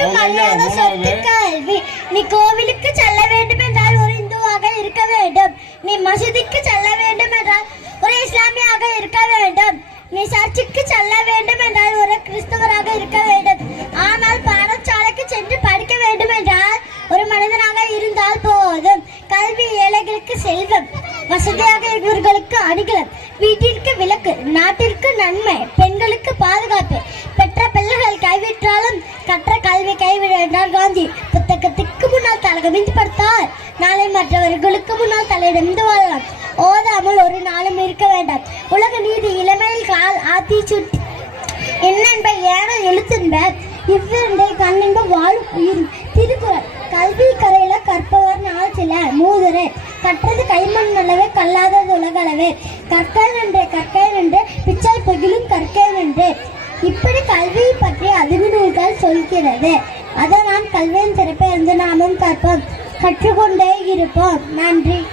முதல் மரியாதை சொத்து கல்வி. நீ கோவிலுக்கு செல்ல வேண்டும் என்றால் ஒரு இந்துவாக இருக்க வேண்டும். நீ மசூதிக்கு செல்ல வேண்டும் என்றால் ஒரு இஸ்லாமியாக இருக்க வேண்டும். நீ சர்ச்சுக்கு செல்ல வேண்டும் என்றால் ஒரு கிறிஸ்தவராக இருக்க வேண்டும். ஆனால் பாடசாலைக்கு சென்று படிக்க வேண்டும் என்றால் ஒரு மனிதனாக இருந்தால் போதும். கல்வி ஏழைகளுக்கு செல்வம் வசதியாக இருப்பவர்களுக்கு அணுகலம் வீட்டிற்கு விளக்கு நாட்டிற்கு நன்மை பெண்களுக்கு பாதுகாப்பு கற்ற கைவிட என்றார் காந்தி. புத்தகத்துக்கு முன்னால் தலகமிந்து படுத்தார். நாளை மற்றவர்களுக்கு முன்னால் தலையிடமிருந்து வாழலாம். ஓதாமல் ஒரு நாளும் இருக்க வேண்டாம். உலக நீதி இளமையில் கால் ஆத்தி சுட்டி. என்னென்ப ஏன எழுத்துன்ப? இவ்விரண்டை கண்ணென்ப வாழும் உயிர் திருக்குறள். கல்வி கரையில கற்பவர் நாள் சில. மூதுரை கற்றது கைமண் அளவே கல்லாதது உலகளவே. கற்கள் நன்றே கற்கள் நன்றே. பிச்சை பகிலும் கற்கள் நன்றே. இப்படி கல்வியை பற்றி அதிர்வு சொல்கிறது அதனால் கல்வியின் சிறப்பை எந்த நாமும் கற்போம். கற்றுக்கொண்டே இருப்போம். நன்றி.